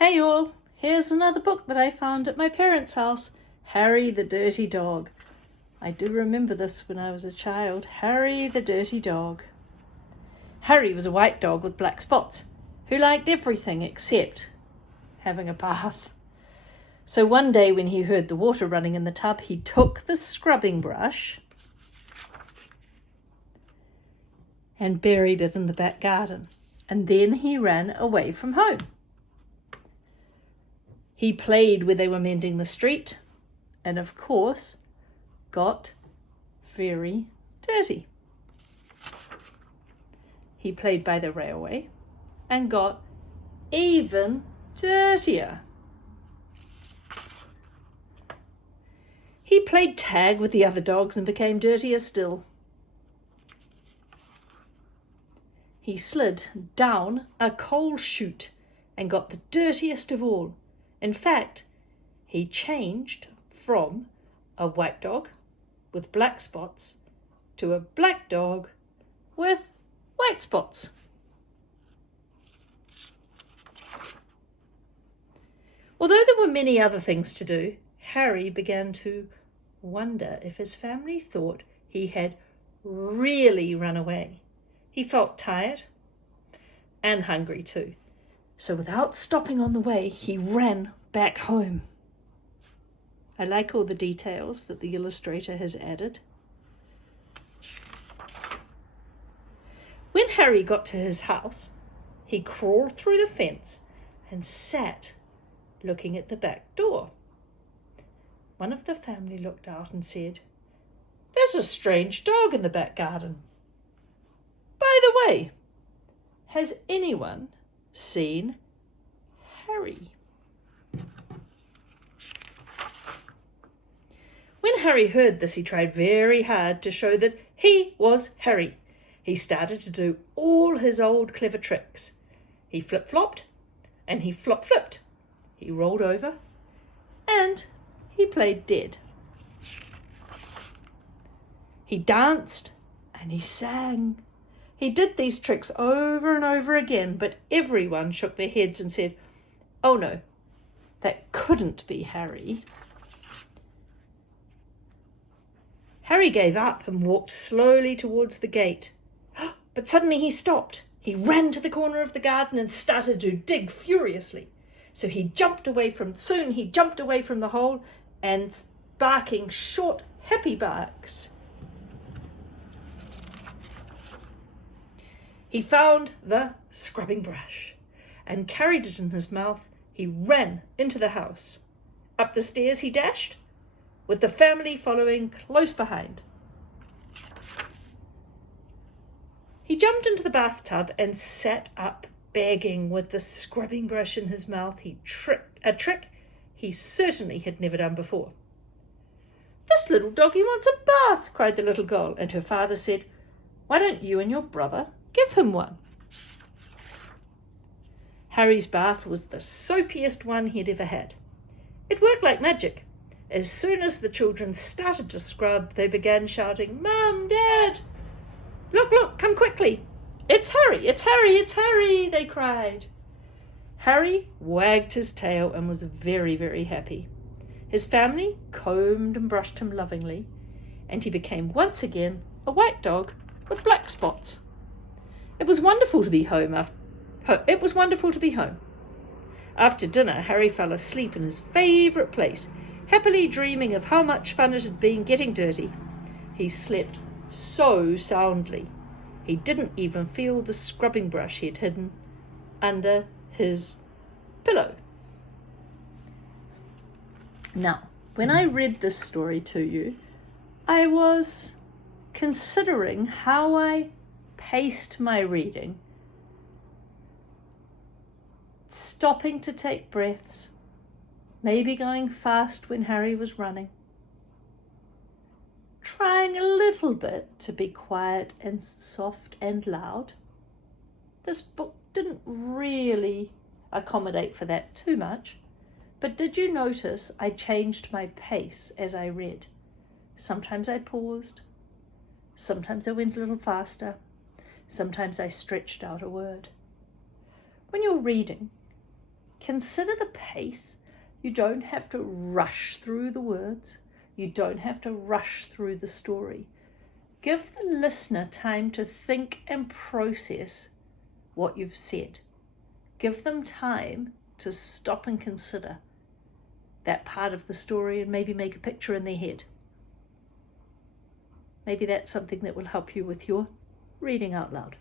Hey all, here's another book that I found at my parents' house, Harry the Dirty Dog. I do remember this when I was a child, Harry the Dirty Dog. Harry was a white dog with black spots, who liked everything except having a bath. So one day when he heard the water running in the tub, he took the scrubbing brush and buried it in the back garden, and then he ran away from home. He played where they were mending the street and, of course, got very dirty. He played by the railway and got even dirtier. He played tag with the other dogs and became dirtier still. He slid down a coal chute and got the dirtiest of all. In fact, he changed from a white dog with black spots to a black dog with white spots. Although there were many other things to do, Harry began to wonder if his family thought he had really run away. He felt tired and hungry too. So without stopping on the way, he ran back home. I like all the details that the illustrator has added. When Harry got to his house, he crawled through the fence and sat looking at the back door. One of the family looked out and said, "There's a strange dog in the back garden. By the way, has anyone seen Harry?" When Harry heard this, he tried very hard to show that he was Harry. He started to do all his old clever tricks. He flip-flopped and he flop-flipped. He rolled over and he played dead. He danced and he sang. He did these tricks over and over again, but everyone shook their heads and said, "Oh no, that couldn't be Harry." Harry gave up and walked slowly towards the gate. But suddenly he stopped. He ran to the corner of the garden and started to dig furiously. Soon he jumped away from the hole and barking short, happy barks. He found the scrubbing brush and carried it in his mouth. He ran into the house. Up the stairs he dashed, with the family following close behind. He jumped into the bathtub and sat up, begging with the scrubbing brush in his mouth. A trick he certainly had never done before. "This little doggy wants a bath," cried the little girl, and her father said, "Why don't you and your brother give him one?" Harry's bath was the soapiest one he'd ever had. It worked like magic. As soon as the children started to scrub, they began shouting, "Mum, Dad! Look, look, come quickly! It's Harry, it's Harry, it's Harry!" they cried. Harry wagged his tail and was very, very happy. His family combed and brushed him lovingly, and he became once again a white dog with black spots. It was wonderful to be home. After dinner, Harry fell asleep in his favourite place, happily dreaming of how much fun it had been getting dirty. He slept so soundly, he didn't even feel the scrubbing brush he had hidden under his pillow. Now, when I read this story to you, I was considering how I paced my reading, stopping to take breaths, maybe going fast when Harry was running, trying a little bit to be quiet and soft and loud. This book didn't really accommodate for that too much, but did you notice I changed my pace as I read? Sometimes I paused, sometimes I went a little faster, sometimes I stretched out a word. When you're reading, Consider the pace. You don't have to rush through the words. You don't have to rush through the story. Give the listener time to think and process what you've said. Give them time to stop and consider that part of the story and maybe make a picture in their head. Maybe that's something that will help you with your reading out loud.